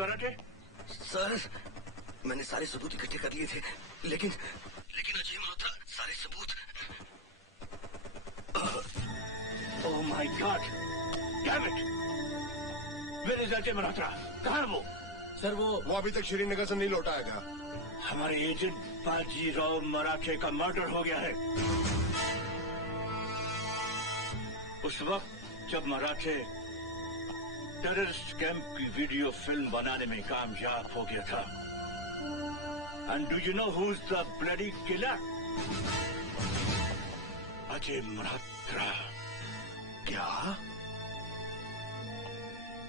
मराठे? Sir, मैंने सारे सबूत इकट्ठे कर लिए थे, लेकिन अजय मल्होत्रा सारे सबूत। Oh my God, damn it! Where is Ajay Malhotra? कहाँ है वो? सर वो अभी तक श्रीनगर से नहीं लौटा है। हमारे एजेंट बाजीराव मराठे का मर्डर हो गया है। उस वक्त जब मराठे टेररिस्ट कैंप की वीडियो फिल्म बनाने में कामयाब हो गया था। And do you know who is the bloody killer? Ajay Malhotra. क्या?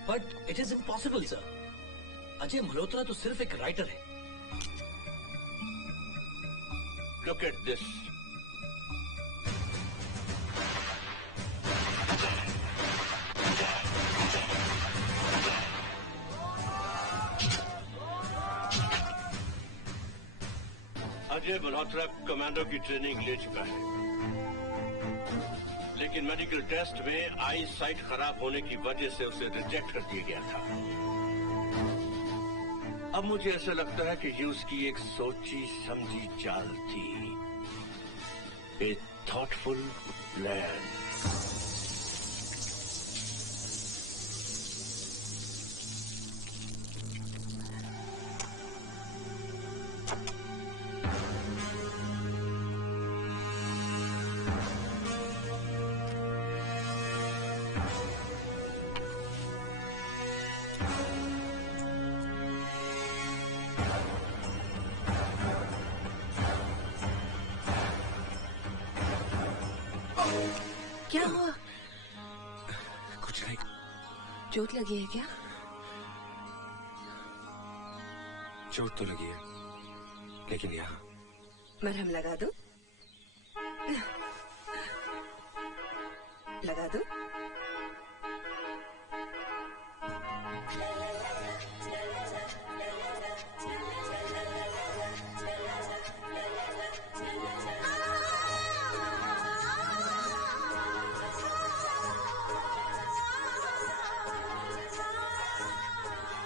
But it is impossible sir. Ajay Malhotra तो सिर्फ एक राइटर है। Look at this. Ajay Malhotra commando की ट्रेनिंग ले चुका है, लेकिन मेडिकल टेस्ट में आई साइट खराब होने की वजह से उसे रिजेक्ट कर दिया गया था। अब मुझे ऐसा लगता है कि ये उसकी एक सोची समझी चाल थी, ए थॉटफुल प्लान। क्या हुआ? कुछ नहीं। चोट लगी है क्या? चोट तो लगी है, लेकिन यहाँ मरहम लगा दूं? लगा दूं?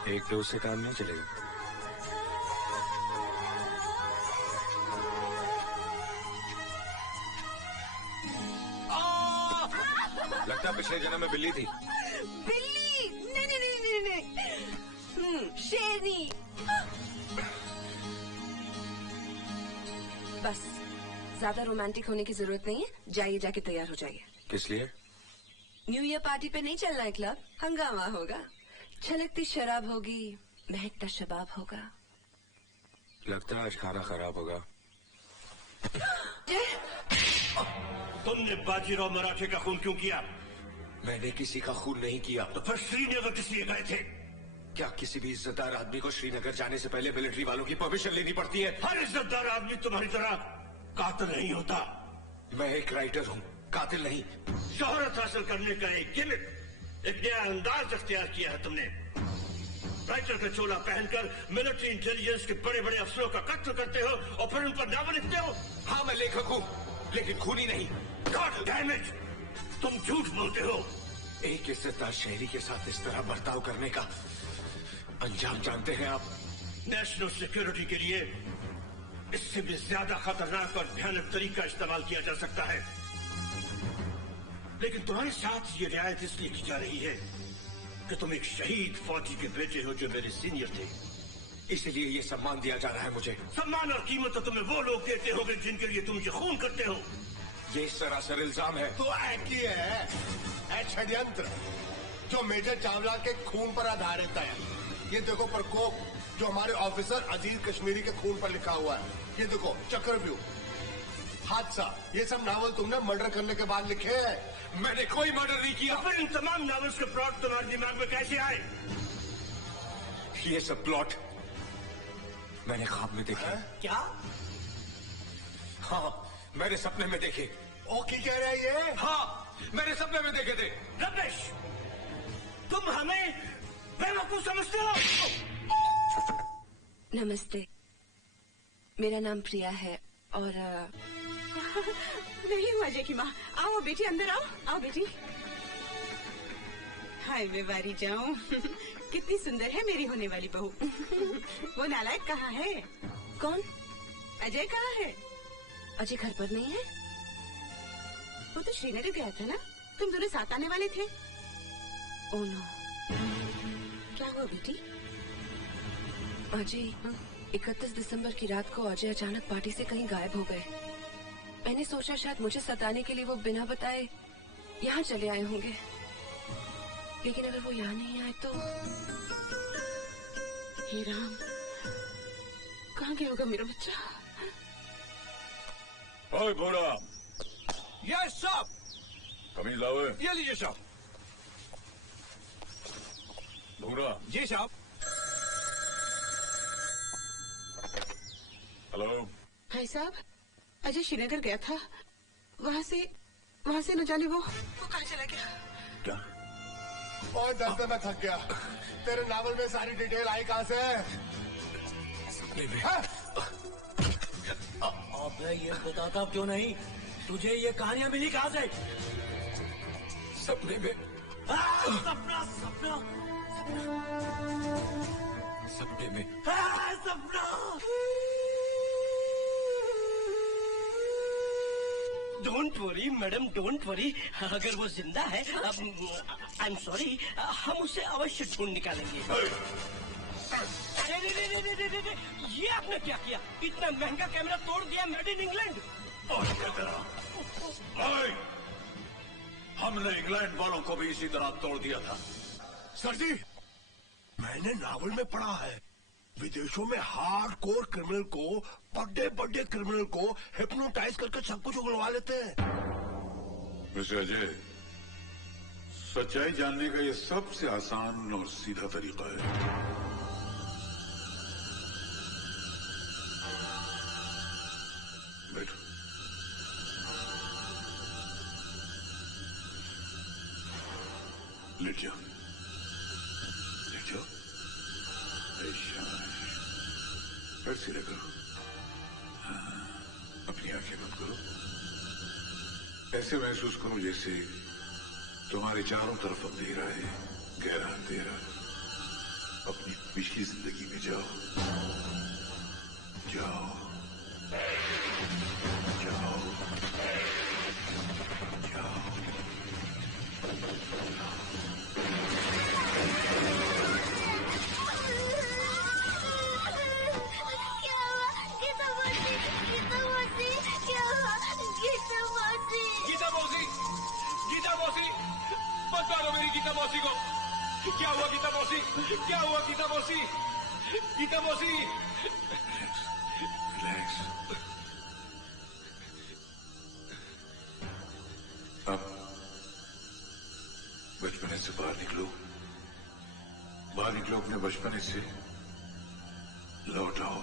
एक डोज से काम नहीं चलेगा। लगता पिछले जन्म में बिल्ली थी। बिल्ली? नहीं नहीं नहीं नहीं नहीं, शेरनी। बस ज्यादा रोमांटिक होने की जरूरत नहीं है। जाइए, जाके तैयार हो जाइए। किस लिए? न्यू ईयर पार्टी पे नहीं चलना है क्लब। हंगामा होगा, छलकती शराब होगी, महकता शबाब होगा। लगता है आज खाना खराब होगा। तुमने बाजीराव मराठे का खून क्यों किया? मैंने किसी का खून नहीं किया। तो फिर श्रीनगर किस लिए गए थे? क्या किसी भी इज्जतदार आदमी को श्रीनगर जाने से पहले मिलिट्री वालों की परमिशन लेनी पड़ती है? हर इज्जतदार आदमी तुम्हारी तरह कातिल नहीं होता। मैं एक राइटर हूँ, कातिल नहीं। शोहरत हासिल करने का एक गिमिक, एक नया अंदाज अख्तियार किया है तुमने। राइटर का चोला पहनकर मिलिट्री इंटेलिजेंस के बड़े बड़े अफसरों का कत्ल करते हो और फिर उन पर नावल लिखते हो। हाँ, मैं लेखक हूँ, लेकिन खूनी नहीं। गॉड डैम इट, तुम झूठ बोलते हो। एक इज्जतदार शहरी के साथ इस तरह बर्ताव करने का अंजाम जानते हैं आप? नेशनल सिक्योरिटी के लिए इससे भी ज्यादा खतरनाक और भयानक तरीका इस्तेमाल किया जा सकता है, लेकिन तुम्हारे साथ ये रियायत इसलिए की जा रही है कि तुम एक शहीद फौजी के बेटे हो जो मेरे सीनियर थे, इसलिए ये सम्मान दिया जा रहा है मुझे। सम्मान और कीमत तो तुम्हें वो लोग देते होंगे जिनके लिए तुम ये खून करते हो। ये सरासर इल्जाम है। तो एक ही है षड्यंत्र जो मेजर चावला के खून पर आधारित है। ये देखो प्रकोप जो हमारे ऑफिसर अजीज कश्मीरी के खून पर लिखा हुआ है। ये देखो चक्रव्यूह, हादसा, ये सब नावल तुमने मर्डर करने के बाद लिखे हैं। मैंने कोई मर्डर नहीं किया। फिर इन तमाम नावल्स के प्लॉट तुम्हारे दिमाग में कैसे आए? ये सब प्लॉट मैंने ख्वाब में देखे। क्या? हाँ, मैंने सपने में देखे। ओ की कह रहे हैं ये? हाँ, मैंने सपने में देखे थे। रमेश, तुम हमें बेवकूफ समझते हो? नमस्ते, मेरा नाम प्रिया है और नहीं हुआ अजय की माँ। आओ बेटी, अंदर आओ। आओ बेटी। हाय मैं बारी जाऊं। कितनी सुंदर है मेरी होने वाली बहू। वो नालायक कहाँ है? कौन? अजय कहाँ है? अजय घर पर नहीं है। वो तो श्रीनगर गया था ना, तुम दोनों साथ आने वाले थे। Oh no. क्या हुआ बेटी? अजय 31 दिसंबर की रात को अजय अचानक पार्टी से कहीं गायब हो गए। मैंने सोचा शायद मुझे सताने के लिए वो बिना बताए यहाँ चले आए होंगे, लेकिन अगर वो यहाँ नहीं आए तो। हे राम, कहाँ गया होगा मेरा बच्चा? ओए भोला, यस साहब। कमीज लाओ। ये लीजिए साहब। भूरा। जी साहब। हेलो। भाई साहब, अजय श्रीनगर गया था, वहाँ से न जाने वो कहाँ चला गया? क्या? और दर्द में थक गया। तेरे नावल में सारी डिटेल आई कहाँ से? हाँ? अबे ये बताता क्यों नहीं? तुझे ये कहानियां मिली कहाँ से? सपने में। सपना सपना सपने में। सपना। Don't worry madam, don't worry. अगर वो जिंदा है, आई एम सॉरी, हम उसे अवश्य ढूंढ निकालेंगे। अरे ये आपने क्या किया? इतना महंगा कैमरा तोड़ दिया, मेड इन इंग्लैंड। हमने इंग्लैंड वालों को भी इसी तरह तोड़ दिया था। सर जी, मैंने नावल में पढ़ा है, विदेशों में हार्डकोर क्रिमिनल को, बड़े क्रिमिनल को हिप्नोटाइज करके सब कुछ उगलवा लेते हैं। मिस्टर अजय, सच्चाई जानने का ये सबसे आसान और सीधा तरीका है। बैठो। लेट जाओ, लेट जाओ। फिर सीधे करो। हाँ, अपनी आंखें बंद करो। ऐसे महसूस करो जैसे तुम्हारे चारों तरफ अंधेरा है, गहरा अंधेरा। अपनी पिछली जिंदगी में जाओ, जाओ, जाओ, जाओ। गीता मौसी, मत मारो मेरी गीता मौसी को। क्या हुआ गीता मौसी? क्या हुआ गीता मौसी? गीता मौसी। रिलैक्स। अब बचपने से बाहर निकलो, बाहर निकलो अपने बचपने से, लौट आओ।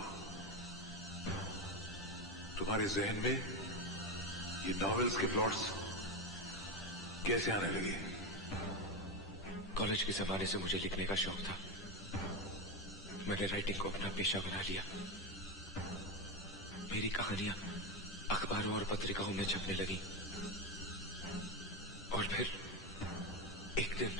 तुम्हारे जहन में ये नॉवेल्स के प्लॉट्स कैसे आने लगे? कॉलेज के जमाने से मुझे लिखने का शौक था। मैंने राइटिंग को अपना पेशा बना लिया। मेरी कहानियां अखबारों और पत्रिकाओं में छपने लगी। और फिर एक दिन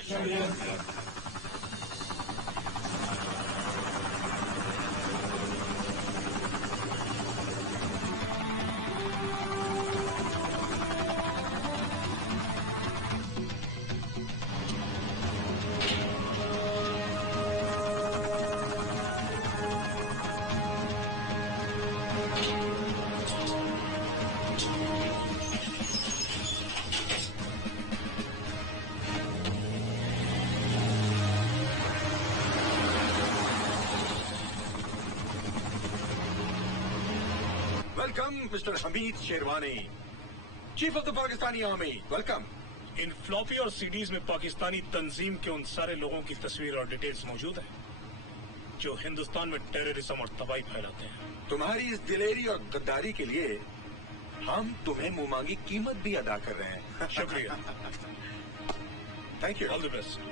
welcome mister Hamid sherwani, chief of the Pakistani army. Welcome. In floppy और सीडीज में पाकिस्तानी तंजीम के उन सारे लोगों की तस्वीर और डिटेल्स मौजूद हैं जो हिंदुस्तान में टेररिज्म और तबाही फैलाते हैं। तुम्हारी इस दिलेरी और गद्दारी के लिए हम तुम्हें मुंहमांगी कीमत भी अदा कर रहे हैं। शुक्रिया। Thank you. All the best.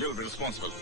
You'll be responsible.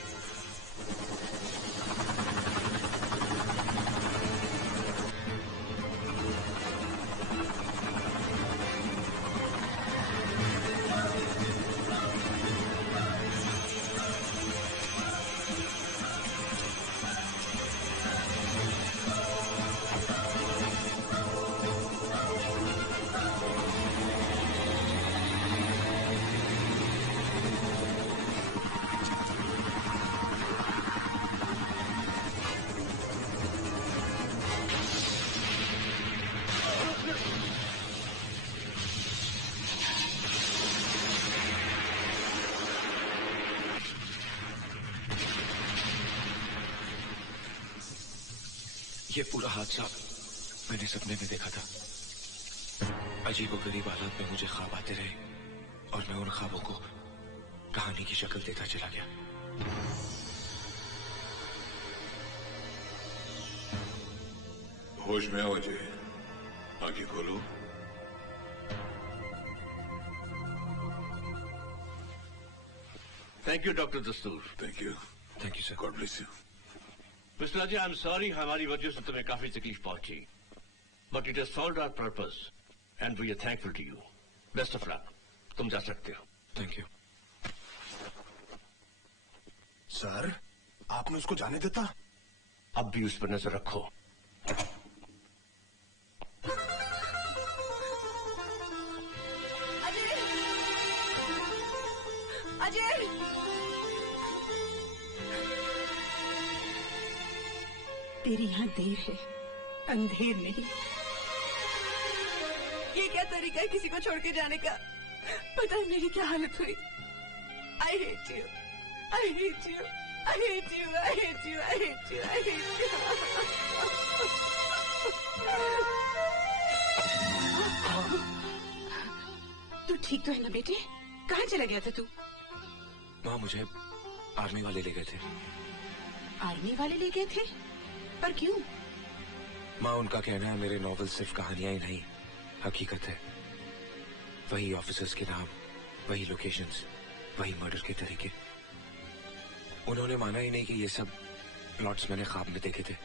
ये पूरा हादसा मैंने सपने में देखा था। अजीबोगरीब हालात में मुझे ख्वाब आते रहे और मैं उन ख्वाबों को कहानी की शक्ल देता चला गया। होश में आओ अजय, आंखें खोलो। Thank you doctor Dastur. Thank you sir. God bless you. Mister Ajay, I am sorry हमारी वजह से तुम्हें काफी तकलीफ पहुंची, but it has solved our purpose and we are thankful to you. Best of luck, तुम जा सकते हो। थैंक यू सर, आपने उसको जाने देता? अब भी उस पर नजर रखो। अजय, तेरी यहाँ देर है, अंधेर नहीं। ये क्या तरीका है किसी को छोड़ के जाने का? पता है मेरी क्या हालत हुई। I hate you, I hate you, I hate you, I hate you, I hate you, I hate you. तू ठीक तो है ना बेटे? कहाँ चला गया था तू? माँ, मुझे आर्मी वाले ले गए थे। आर्मी वाले ले गए थे? पर क्यों? माँ, उनका कहना है मेरे नॉवेल सिर्फ कहानियां ही नहीं, हकीकत है। वही ऑफिसर्स के नाम, वही लोकेशंस, वही मर्डर के तरीके। उन्होंने माना ही नहीं कि ये सब प्लॉट्स मैंने ख्वाब में देखे थे।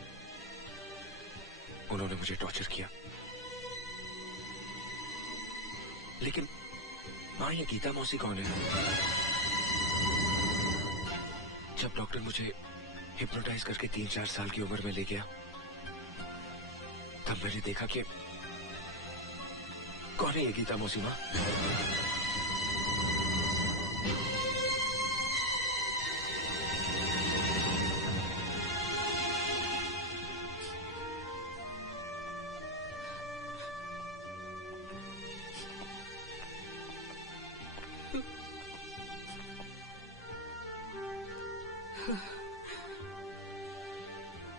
उन्होंने मुझे टॉर्चर किया। लेकिन माँ, ये गीता मौसी कौन है? जब डॉक्टर मुझे हिप्नोटाइज करके 3-4 साल की उम्र में ले गया, तब मैंने देखा कि कौन है ये गीता मौसी माँ?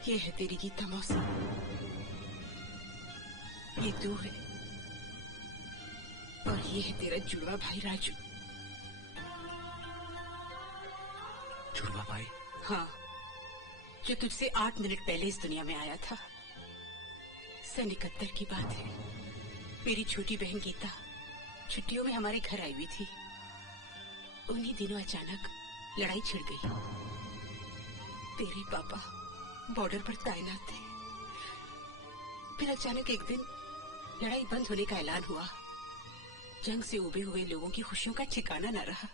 ये है तेरी गीता मौसी, ये तू है, और ये है तेरा जुड़वा भाई राजू। जुड़वा भाई? हाँ, जो तुझसे 8 मिनट पहले इस दुनिया में आया था। सन 71 की बात है। मेरी छोटी बहन गीता छुट्टियों में हमारे घर आई हुई थी। उन्हीं दिनों अचानक लड़ाई छिड़ गई। तेरे पापा बॉर्डर पर तैनात थे। फिर अचानक एक दिन लड़ाई बंद होने का ऐलान हुआ। जंग से उबे हुए लोगों की खुशियों का ठिकाना न रहा।